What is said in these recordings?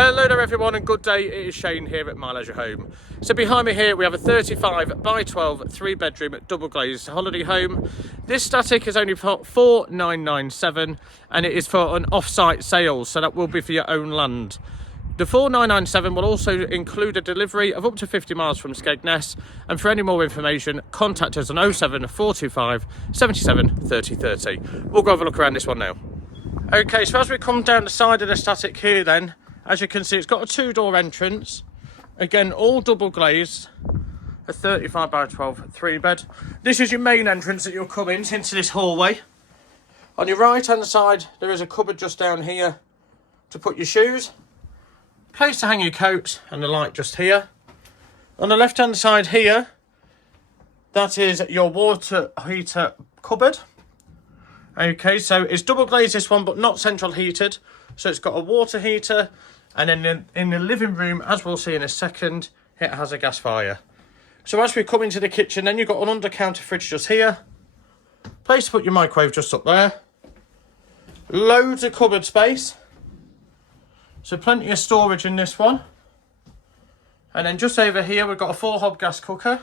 Hello there everyone and good day, it is Shane here at My Leisure Home. So behind me here we have a 35 by 12 3-bedroom double glazed holiday home. This static is only for 4,997 and it is for an off-site sale, so that will be for your own land. The 4,997 will also include a delivery of up to 50 miles from Skegness, and for any more information contact us on 07425 77 30 30. We'll go have a look around this one now. Okay, so as we come down the side of the static here then, as you can see, it's got a 2-door entrance. Again, all double glazed. A 35 by 12 3-bed. This is your main entrance that you'll come into this hallway. On your right hand side, there is a cupboard just down here to put your shoes. Place to hang your coat and the light just here. On the left hand side here, that is your water heater cupboard. Okay, so it's double glazed this one, but not central heated. So it's got a water heater. And then in the living room, as we'll see in a second, it has a gas fire. So as we come into the kitchen, then you've got an under-counter fridge just here. Place to put your microwave just up there. Loads of cupboard space. So plenty of storage in this one. And then just over here, we've got a 4-hob gas cooker.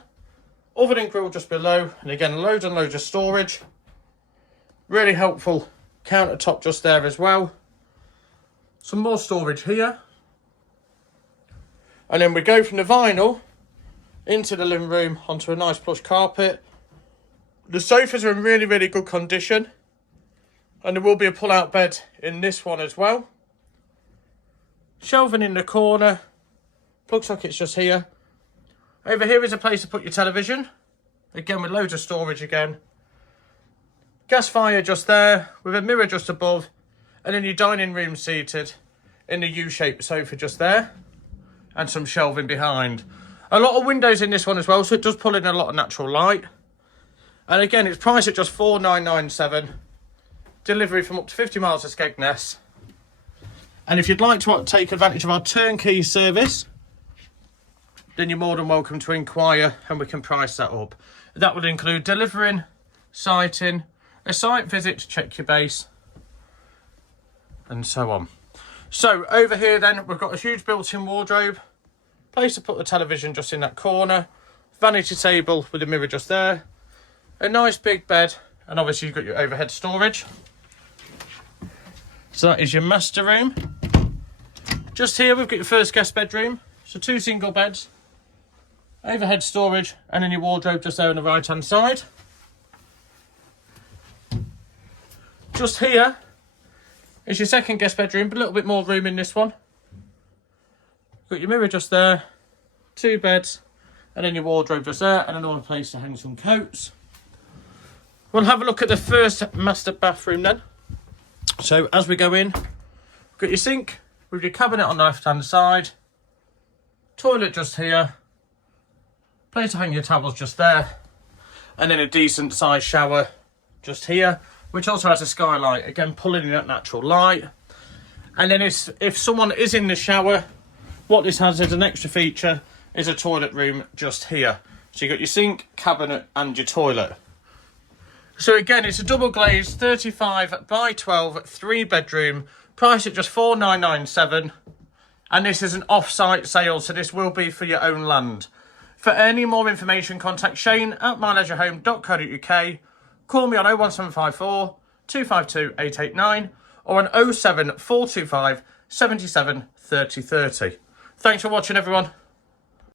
Oven and grill just below. And again, loads and loads of storage. Really helpful countertop just there as well. Some more storage here. And then we go from the vinyl into the living room onto a nice plush carpet. The sofas are in really, really good condition. And there will be a pull-out bed in this one as well. Shelving in the corner. Plug sockets just here. Over here is a place to put your television. Again, with loads of storage again. Gas fire just there, with a mirror just above. And then your dining room seated in the U-shaped sofa just there. And some shelving behind. A lot of windows in this one as well, so it does pull in a lot of natural light. And again, it's priced at just 4,997. Delivery from up to 50 miles to Skegness. And if you'd like to take advantage of our turnkey service, then you're more than welcome to inquire and we can price that up. That would include delivering, siting, a site visit to check your base, and so on. So over here then, we've got a huge built-in wardrobe, place to put the television just in that corner, vanity table with a mirror just there, a nice big bed, and obviously you've got your overhead storage. So that is your master room. Just here we've got your first guest bedroom, so 2 single beds, overhead storage, and then your wardrobe just there on the right hand side. Just here is your second guest bedroom, but a little bit more room in this one. Got your mirror just there, 2 beds, and then your wardrobe just there, and another place to hang some coats. We'll have a look at the first master bathroom then. So as we go in, got your sink with your cabinet on the left hand side, toilet just here, place to hang your towels just there, and then a decent sized shower just here, which also has a skylight, again pulling in that natural light. And then if someone is in the shower, what this has as an extra feature is a toilet room just here. So you've got your sink, cabinet and your toilet. So again, it's a double glazed 35 by 12 3-bedroom, priced at just 4,997. And this is an off-site sale, so this will be for your own land. For any more information, contact Shane at myleisureHome.co.uk. Call me on 01754 252 889 or on 07425 77 30 30. Thanks for watching, everyone.